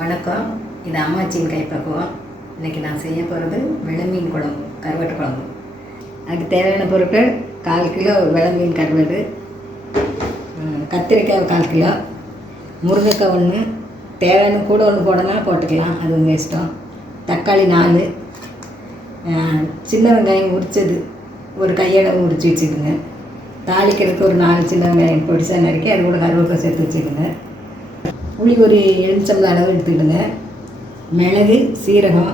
வணக்கம். இது அம்மாச்சியின் கைப்பக்குவம். இன்றைக்கி நான் செய்ய போகிறது வெளமீன் குழம்பு கருவாட்டு குழம்பு. அதுக்கு தேவையான பொருட்கள் கால் கிலோ வெளமீன் கருவாடு கத்திரிக்காய் கால் கிலோ முருங்கைக்காய் ஒன்று தேவையான கூட ஒன்று போடணும் போட்டுக்கலாம். அது உங்கள் இஷ்டம். தக்காளி நாலு சின்ன வெங்காயம் உரிச்சது ஒரு கையளவு உரிச்சு வச்சுக்கோங்க. தாளிக்கிறதுக்கு ஒரு நாலு சின்ன வெங்காயம் பொடிசாக நறுக்கி அது கூட கருவேப்பிலை சேர்த்து வச்சுக்கோங்க. புளி ஒரு எலுமிச்சம்பள அளவு எடுத்துக்கிடுங்க. மிளகு சீரகம்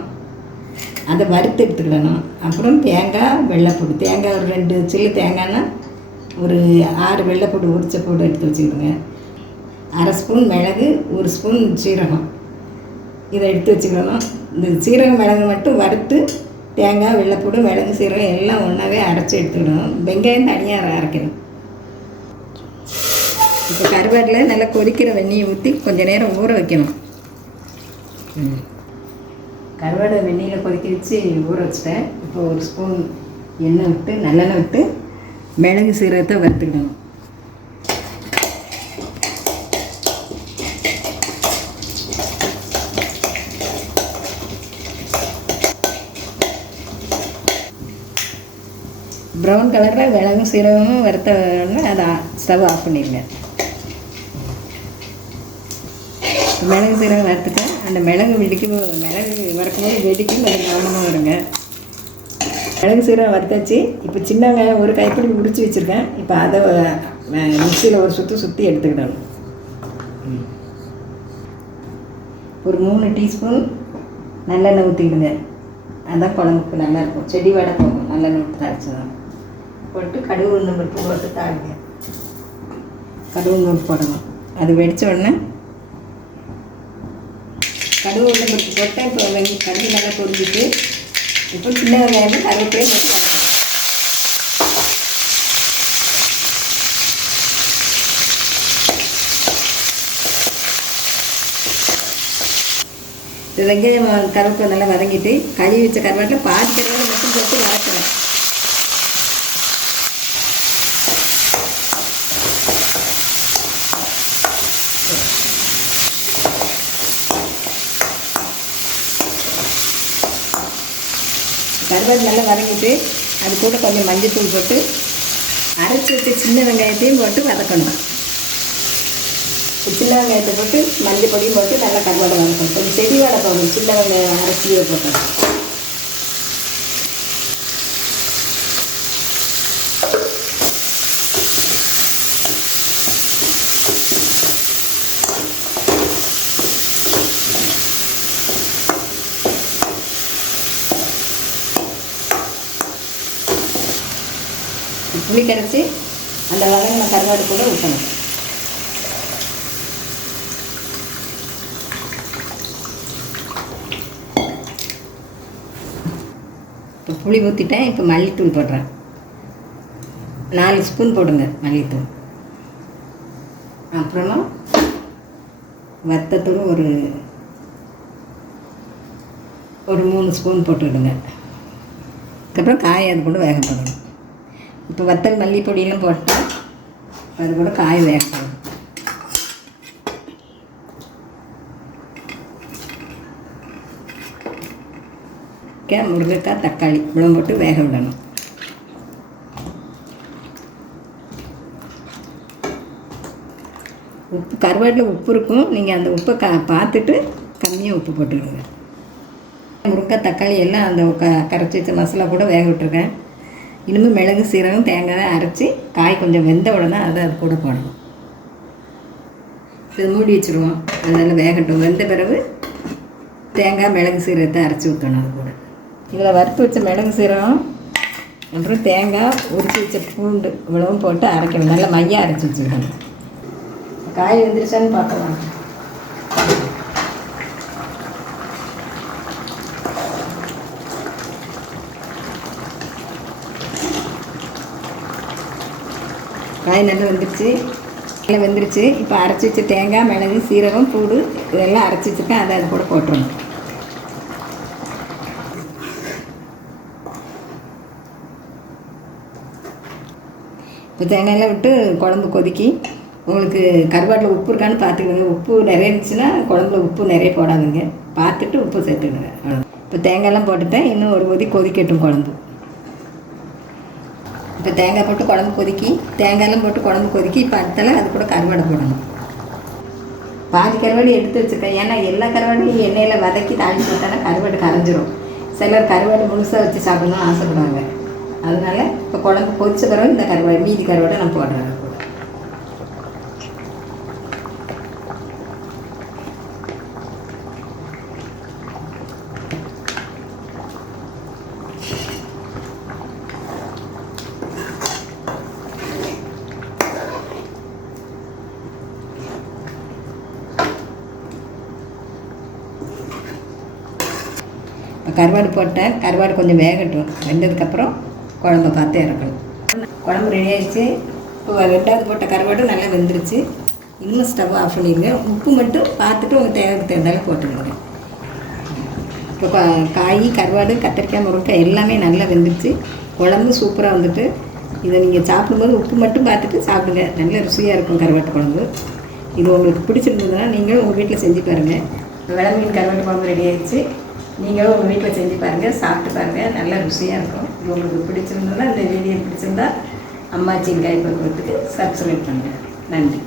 அதை வறுத்து எடுத்துக்கிடணும். அப்புறம் தேங்காய் வெள்ளைப்பூடு தேங்காய் ஒரு ரெண்டு சில்லு தேங்காய்னா ஒரு ஆறு வெள்ளைப்பூடு உரிச்ச பூடு எடுத்து வச்சுக்கிடுங்க. அரை ஸ்பூன் மிளகு ஒரு ஸ்பூன் சீரகம். இதை எடுத்து வச்சுக்கணும் இந்த சீரகம் மிளகு மட்டும் வறுத்து தேங்காய் வெள்ளைப்பூடு மிளகு சீரகம் எல்லாம் ஒன்றாவே அரைச்சி எடுத்துக்கணும் வெங்காயம் தனியாக அரைக்கணும். இப்போ கருவாட்டில் நல்லா கொதிக்கிற வெந்நியை ஊற்றி கொஞ்சம் நேரம் ஊற வைக்கணும். ம். கருவாடை வெந்நியில் கொதிக்க வச்சு ஊற வச்சுட்டேன். இப்போ ஒரு ஸ்பூன் எண்ணெய் விட்டு நல்லெண்ணெய் விட்டு மிளகு சீரகத்தை வறுத்துக்கணும். ப்ரௌன் கலரில் மிளகும் சீரகமும் வறுத்த உடனே அதை ஸ்டவ் ஆஃப் பண்ணிடுங்க. மிளகு சீரகம் வறுத்துட்டேன் அந்த மிளகு வெடிக்கும் மிளகு வறுக்கும்போது வெடிக்கும் கொஞ்சம் கவனமாக வருங்க. மிளகு சீரகம் வறுத்தாச்சு. இப்போ சின்ன வெங்காயம் ஒரு கைப்பிடி முடிச்சு வச்சுருக்கேன். இப்போ அதை மிக்சியில் ஒரு சுற்றி சுற்றி எடுத்துக்கிடணும். ஒரு மூணு டீஸ்பூன் நல்லெண்ணெய் ஊற்றிக்கிடுங்க அதுதான் குழம்புக்கு நல்லாயிருக்கும் செடி வடை போகும் நல்லெண்ணெய் ஊற்றி தாளிச்சதான் போட்டு கடுகு உளுந்தம் பருப்பு போட்டு தாடுங்க கடுகு உளுந்தம் போடணும். அது வெடித்த உடனே கடுகு உளுந்தம் பருப்பு போட்டால் இப்போ வெங்க கடுகு நல்லா பொரிஞ்சிட்டு இப்போ சின்ன வெங்காயமும் கருவேப்பிலையும் போட்டு வதக்கணும் இது வெங்காயம் கருவேப்பிலை நல்லா வதங்கிட்டு கழுவி வச்ச கருவாட்டில் பாதி கருவேப்பிலை மட்டும் போட்டு வதக்கணும் கருவேப்பிலை நல்லா வதங்கிட்டு அது கூட கொஞ்சம் மஞ்சத்தூள் போட்டு அரைச்சி வச்ச சின்ன வெங்காயத்தையும் போட்டு வதக்கணும். சின்ன வெங்காயத்தை போட்டு மஞ்சள் பொடியும் போட்டு நல்லா கருவாடை வதக்கணும். கொஞ்சம் செடி வாடை போகணும் சின்ன வெங்காயம் அரைச்சியே போட்டோம். புளி கரைச்சி அந்த வதங்கின கருவாடு கூட ஊற்றணும். இப்போ புளி ஊற்றிட்டேன் இப்போ மல்லித்தூள் போடுறேன். நாலு ஸ்பூன் போடுங்க மல்லித்தூள். அப்புறமா வத்தத்தூள் ஒரு ஒரு மூணு ஸ்பூன் போட்டுவிடுங்க அதுக்கப்புறம் காயை அது கூட வேக இப்போ வத்தல் மல்லிப்பொடியெல்லாம் போட்டால் அது கூட காய் வேக கே முருங்கைக்காய் தக்காளி இவ்வளோ போட்டு வேக விடணும். உப்பு கருவாட்டில் உப்பு இருக்கும். நீங்கள் அந்த உப்பை க பார்த்துட்டு கம்மியாக உப்பு போட்டுக்கோங்க. முருங்கை தக்காளி எல்லாம் அந்த க கரைச்சி வச்ச மசாலா கூட வேக விட்டுருக்கேன். இனிமேல் மிளகு சீரகம் தேங்காய் அரைச்சி காய் கொஞ்சம் வெந்த உடனே அதை அது கூட போடணும். இது மூடி வச்சுருவோம். அதனால் நல்லா வேகட்டும். வெந்த பிறகு தேங்காய் மிளகு சீரகத்தை அரைச்சி ஊற்றணும் அது கூட. இதில் வறுத்து வச்ச மிளகு சீரகம் அப்புறம் தேங்காய் உரிச்சு வச்ச பூண்டு இவ்வளவும் போட்டு அரைக்கணும். நல்லா மையாக அரைச்சி வச்சுக்கணும். காய் வெந்துருச்சான்னு பார்க்கலாம். காய் நல்லா வந்துருச்சு. நல்லா வெந்துருச்சு. இப்போ அரைச்சி வச்ச தேங்காய் மிளகு சீரகம் பூடு இதெல்லாம் அரைச்சி வச்சுருக்கேன். அதை அது கூட போட்டுருணும் இப்போ தேங்காயெல்லாம் விட்டு குழம்பு கொதிக்கி உங்களுக்கு கருவாட்டில் உப்பு இருக்கான்னு பார்த்துக்கோங்க. உப்பு நிறைய இருந்துச்சுன்னா குழம்புல உப்பு நிறைய போடாதுங்க. பார்த்துட்டு உப்பு சேர்த்துடுங்க இப்போ தேங்காயெல்லாம் போட்டுட்டேன். இன்னும் ஒரு கொதி கொதிக்கட்டும் குழம்பு. இப்போ தேங்காய் போட்டு குழம்பு கொதிக்கி தேங்காயெல்லாம் போட்டு குழம்பு கொதிக்கி இப்போ அடுத்தால அது கூட கருவாடை போடணும். பாதி கருவாடு எடுத்து வச்சுருக்கேன். ஏன்னா எல்லா கருவாடையும் எண்ணெயில் வதக்கி தாளிச்சு போட்டாலும் கருவாடு கரைஞ்சிரும். சிலர் கருவாடு முழுசாக வச்சு சாப்பிடணும்னு ஆசைப்படுவாங்க. அதனால இப்போ குழம்பு கொதிச்ச பிறகு இந்த கருவாடு மீதி கருவாடை நான் போடுறேன். கருவாடு போட்டேன் கருவாடு கொஞ்சம் வேகட்டும். வெந்ததுக்கப்புறம் குழம்ப பார்த்து இறக்கணும். குழம்பு ரெடி ஆகிடுச்சு இப்போ ரெண்டாவது போட்ட கருவாடு நல்லா வெந்துருச்சு. இன்னும் ஸ்டவ் ஆஃப் பண்ணிடுங்க. உப்பு மட்டும் பார்த்துட்டு உங்கள் தேவைக்கு தேர்ந்தாலும் போட்டுக்கோங்க. இப்போ காய் கருவாடு கத்திரிக்காய் முருங்கைக்காய் எல்லாமே நல்லா வெந்துருச்சு. குழம்பு சூப்பராக வந்துட்டு இதை நீங்கள் சாப்பிடும்போது உப்பு மட்டும் பார்த்துட்டு சாப்பிடுங்க. நல்ல ருசியாக இருக்கும் கருவாட்டு குழம்பு. இது உங்களுக்கு பிடிச்சிருந்ததுன்னா நீங்களும் உங்கள் வீட்டில் செஞ்சு பாருங்கள் வெள கருவாட்டு குழம்பு ரெடி ஆயிடுச்சு. நீங்களும் உங்கள் வீட்டில் செஞ்சு பாருங்கள் சாப்பிட்டு பாருங்கள் நல்லா ருசியாக இருக்கும். இது உங்களுக்கு பிடிச்சிருந்ததுன்னா இந்த வீடியோ பிடிச்சிருந்தா அம்மாச்சின் கைப்பக்குவத்துக்கு சப்ஸ்கிரைப் பண்ணுங்கள் நன்றி.